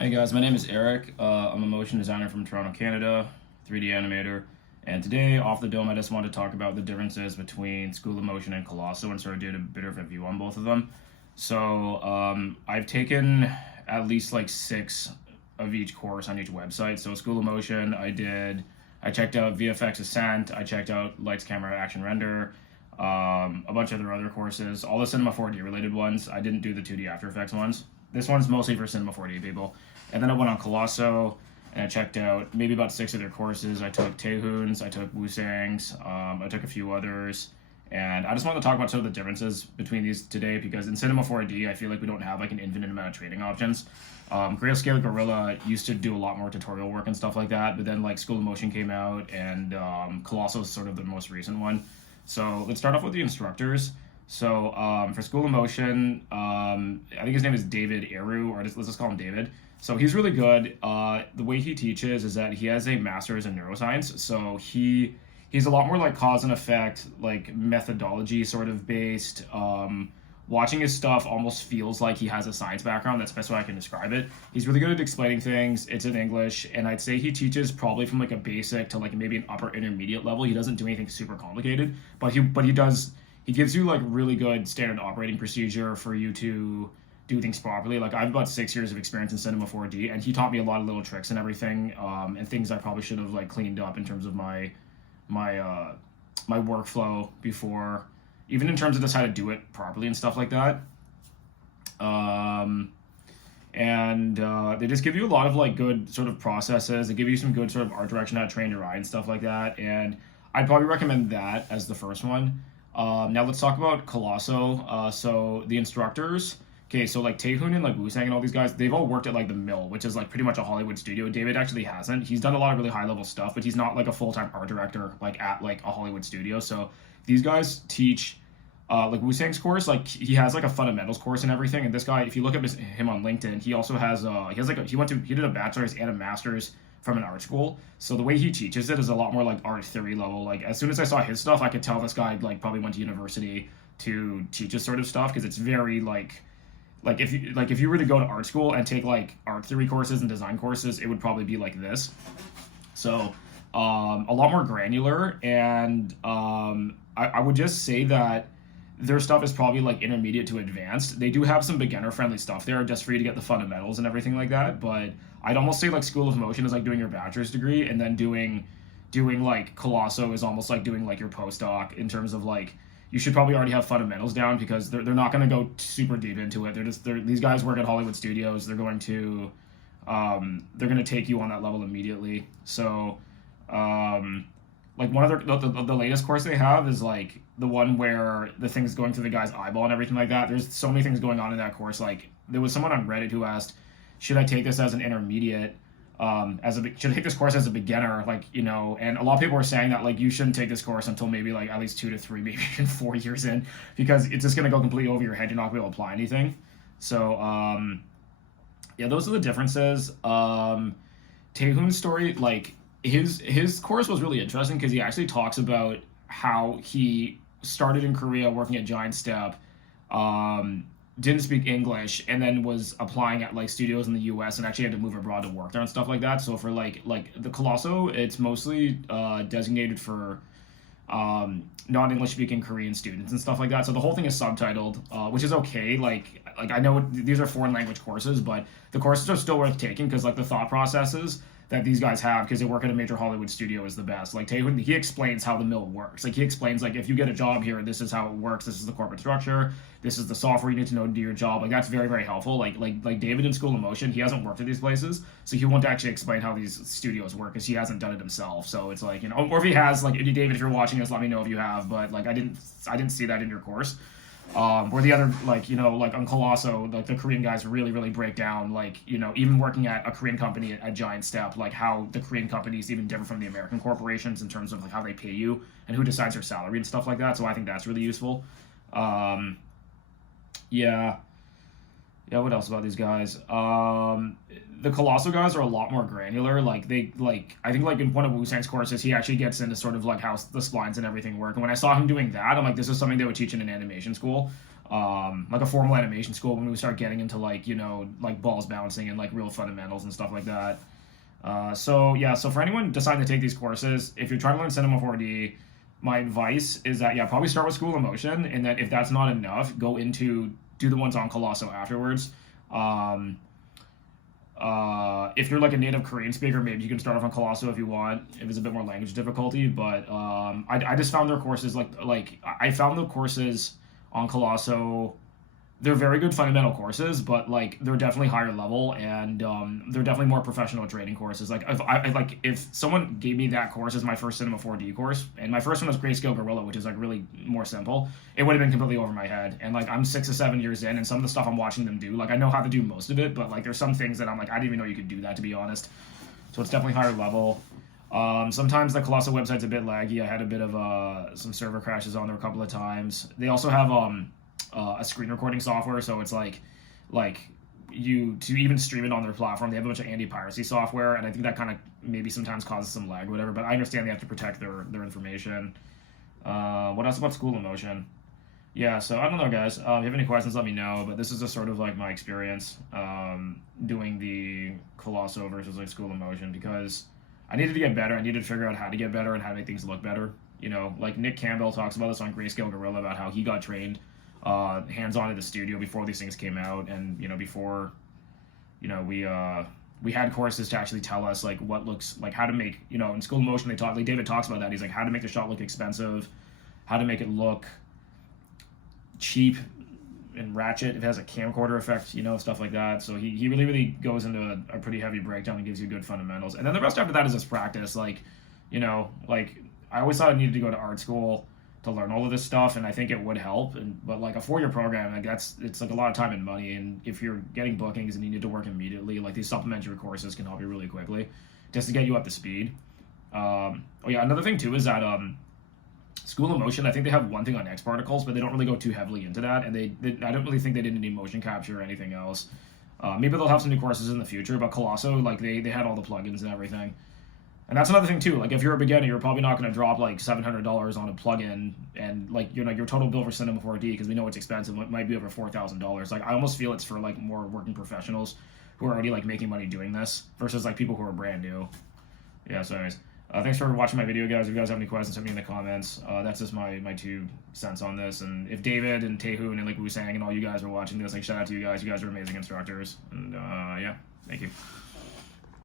Hey guys, my name is Eric. I'm a motion designer from Toronto, Canada, 3D animator. And today, off the dome, I just want to talk about the differences between School of Motion and Colosso and sort of did a bit of a review on both of them. I've taken at least like 6 of each course on each website. So School of Motion, I checked out VFX Ascent, I checked out Lights, Camera, Action, Render, a bunch of their other courses, all the Cinema 4D related ones. I didn't do the 2D After Effects ones. This one's mostly for Cinema 4D people. And then I went on Colosso and I checked out maybe about 6 of their courses. I took Taehoon's, I took Woo-Sang's, I took a few others. And I just want to talk about some of the differences between these today because in Cinema 4D, I feel like we don't have like an infinite amount of training options. Grayscale Gorilla used to do a lot more tutorial work and stuff like that, but then like School of Motion came out and Colosso is sort of the most recent one. So let's start off with the instructors. So for School of Motion, I think his name is David Eru, or let's just call him David. So he's really good. The way he teaches is that he has a master's in neuroscience. So he's a lot more like cause and effect, like methodology sort of based. Watching his stuff almost feels like he has a science background. That's the best way I can describe it. He's really good at explaining things. It's in English, and I'd say he teaches probably from like a basic to like maybe an upper intermediate level. He doesn't do anything super complicated, but he does. He gives you like really good standard operating procedure for you to do things properly. Like I have about 6 years of experience in Cinema 4D, and he taught me a lot of little tricks and everything, and things I probably should have like cleaned up in terms of my workflow before, even in terms of just how to do it properly and stuff like that. They just give you a lot of like good sort of processes. They give you some good sort of art direction, how to train your eye and stuff like that. And I'd probably recommend that as the first one. Now let's talk about Colosso. So the instructors, okay, so like Taehoon and like Woo-Sang and all these guys, they've all worked at like the Mill, which is like pretty much a Hollywood studio. David actually hasn't. He's done a lot of really high level stuff, but he's not like a full-time art director like at like a Hollywood studio. So these guys teach like Woo-Sang's course, like he has like a fundamentals course and everything. And this guy, if you look at him on LinkedIn, he also has he did a bachelor's and a master's from an art school. So the way he teaches it is a lot more like art theory level. Like as soon as I saw his stuff, I could tell this guy like probably went to university to teach this sort of stuff because it's very like if you were to go to art school and take like art theory courses and design courses, it would probably be like this. So a lot more granular, and I would just say that their stuff is probably like intermediate to advanced. They do have some beginner friendly stuff there just for you to get the fundamentals and everything like that, but I'd almost say like School of Motion is like doing your bachelor's degree, and then doing like Colosso is almost like doing like your postdoc in terms of like you should probably already have fundamentals down because they're not going to go super deep into it. These guys work at Hollywood studios. They're going to take you on that level immediately. So like one of the latest course they have is like the one where the thing's going through the guy's eyeball and everything like that. There's so many things going on in that course. Like there was someone on Reddit who asked, should I take this as an intermediate? Should I take this course as a beginner? Like, you know, and a lot of people were saying that like you shouldn't take this course until maybe like at least 2 to 3, maybe even 4 years in, because it's just gonna go completely over your head. You're not gonna be able to apply anything. So yeah, those are the differences. Taehoon's story, like his course was really interesting because he actually talks about how he started in Korea working at Giant Step, didn't speak English, and then was applying at like studios in the US and actually had to move abroad to work there and stuff like that. So for like the Colosso, it's mostly designated for non-English speaking Korean students and stuff like that. So the whole thing is subtitled, which is okay. Like I know these are foreign language courses, but the courses are still worth taking because like the thought processes that these guys have because they work at a major Hollywood studio is the best. Like Taehoon, he explains how the mill works. Like he explains like if you get a job here, this is how it works. This is the corporate structure. This is the software you need to know to do your job. Like that's very, very helpful. Like David in School of Motion, he hasn't worked at these places, so he won't actually explain how these studios work because he hasn't done it himself. So it's like, you know, or if he has, like David, if you're watching this, let me know if you have. But like I didn't see that in your course. Or the other, like, you know, like on Colosso, like the Korean guys really, really break down, like, you know, even working at a Korean company at Giant Step, like how the Korean company is even different from the American corporations in terms of like how they pay you and who decides your salary and stuff like that. So I think that's really useful. Yeah. Yeah, what else about these guys? The Colosso guys are a lot more granular. Like I think like in one of Woo-Sang's courses, he actually gets into sort of like how the splines and everything work. And when I saw him doing that, I'm like, this is something they would teach in an animation school. like a formal animation school when we start getting into like like balls bouncing and like real fundamentals and stuff like that. So yeah, so for anyone deciding to take these courses, if you're trying to learn Cinema 4D, my advice is that yeah, probably start with School of Motion, and then if that's not enough, do the ones on Colosso afterwards. Um, if you're like a native Korean speaker, maybe you can start off on Colosso if you want, if it's a bit more language difficulty. But I just found their courses like I found the courses on Colosso, they're very good fundamental courses, but like they're definitely higher level, and they're definitely more professional training courses. Like if someone gave me that course as my first Cinema 4D course, and my first one was Grayscale Gorilla, which is like really more simple, it would have been completely over my head. And like I'm 6 or 7 years in, and some of the stuff I'm watching them do, like I know how to do most of it, but like there's some things that I'm like I didn't even know you could do that, to be honest. So it's definitely higher level. Sometimes the Colosso website's a bit laggy. I had a bit of some server crashes on there a couple of times. They also have a screen recording software, so it's like you to even stream it on their platform, they have a bunch of anti-piracy software, and I think that kind of maybe sometimes causes some lag or whatever, but I understand they have to protect their information. What else about School of Motion? Yeah, so I don't know, guys. If you have any questions, let me know, but this is just sort of like my experience doing the Colosso versus like School of Motion, because I needed to get better. I needed to figure out how to get better and how to make things look better. Like Nick Campbell talks about this on Grayscale Gorilla, about how he got trained hands-on at the studio before these things came out, and before we had courses to actually tell us like what looks like, how to make, in School of Motion they talk, like David talks about that. He's like, how to make the shot look expensive, how to make it look cheap and ratchet if it has a camcorder effect, stuff like that. So he really goes into a pretty heavy breakdown and gives you good fundamentals, and then the rest after that is just practice. Like I always thought I needed to go to art school to learn all of this stuff, and I think it would help. But like a 4-year program, like it's like a lot of time and money. And if you're getting bookings and you need to work immediately, like these supplementary courses can help you really quickly, just to get you up to speed. Oh yeah, another thing too is that School of Motion, I think they have one thing on X particles, but they don't really go too heavily into that, and I don't really think they did any motion capture or anything else. Maybe they'll have some new courses in the future, but Colosso, like they had all the plugins and everything. And that's another thing too. Like if you're a beginner, you're probably not going to drop like $700 on a plugin, and like your total bill for Cinema 4D, because we know it's expensive, it might be over $4,000. Like I almost feel it's for like more working professionals who are already like making money doing this versus like people who are brand new. Yeah. So anyways, thanks for watching my video, guys. If you guys have any questions, send me in the comments. That's just my 2 cents on this. And if David and Taehoon and like Woo Sang and all you guys are watching this, like shout out to you guys. You guys are amazing instructors. And yeah, thank you.